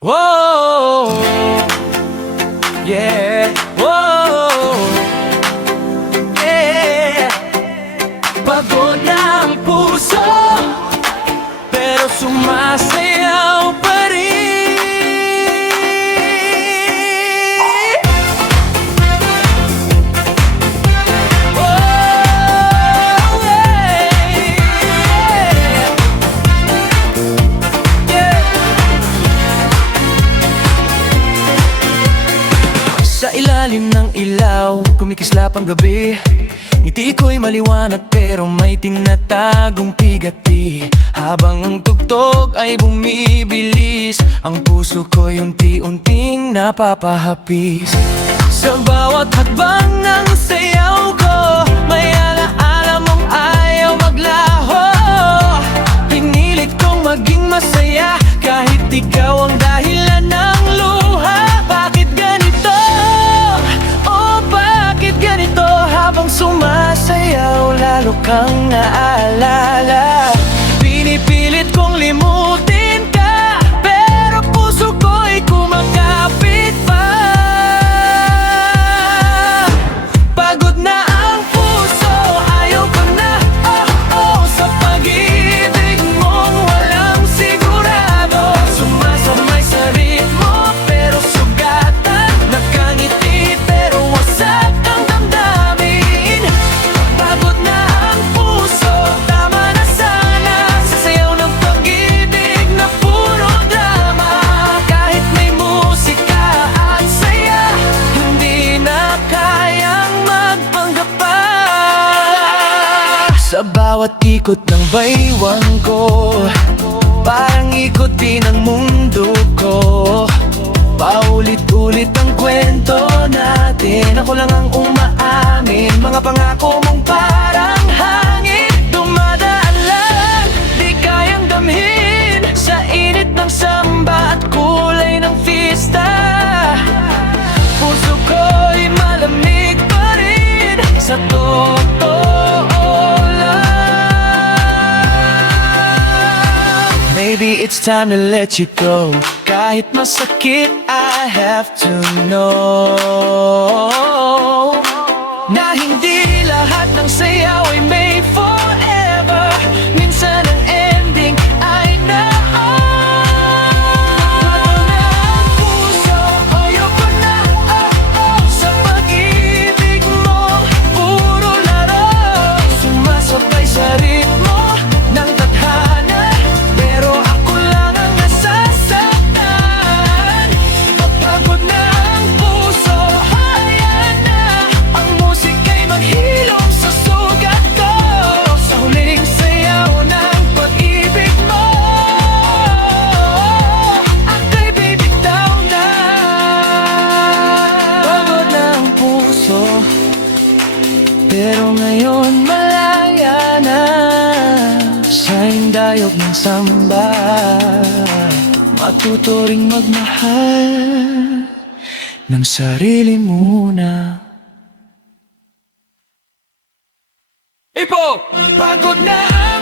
Whoa, yeah, whoa, yeah. Pagod na ang puso, pero sumasayaw pa rin. Oh, yeah, yeah. Sa ilalim ng ilaw, kumikislap ang gabi. Ngiti ko'y maliwanag pero may tinatagong pigati. Habang ang tugtog ay bumibilis, ang puso ko'y unti-unting napapahapis. Sa bawat hakbang ng sayaw ko, may alaala mong ayaw maglaho. Pinilit kong maging masaya kahit ikaw ang dahilan ng luha. Bakit ganito? Oh, bakit ganito? Habang sumasayaw, lalo kang naalala. Pinipilit kong limutin ka, pero puso ko'y kumakapit pa. Pagod na ang puso, ayaw ko na, oh, oh, sa pag-ibig mong walang sigurado. Sumasamay sa ritmo, pero sugatan. Nakangiti, pero wasak ang damdamin. Pagod na ang puso, tama na sana sa sayaw ng pag-ibig na puro drama. Kahit may musika at saya, hindi na kayang magpanggap pa. Sa bawat ikot ng baywang ko, parang ikot din ang mundo ko. Paulit-ulit ang kwento natin, ako lang ang umaamin. Mga pangako mong parang hangin, dumadaan lang, di kayang damhin. Sa init ng samba at kulay ng fiesta, puso ko'y malamig pa rin. Sa totoo lang, maybe it's time to let you go. Kahit masakit, I have to know na hindi lahat ng sayaw ay may forever. Minsan ang ending ay Pagod na ang puso, ayoko na, oh, oh, sa pag-ibig mo, puro laro. Sumasabay sa ritmo ng tadhana, pero ako lang ang nasasaktan. Pagod na ang puso, hayaan na ang musika'y maghilom sa sugat ko. Sa huling sayaw ng pag-ibig mo, ako'y bibitaw na. Pagod na ang puso, pero ngayon malaya na. Sa hindayog ng samba, matuto ring magmahal ng sarili muna. Ipo! Pagod na ang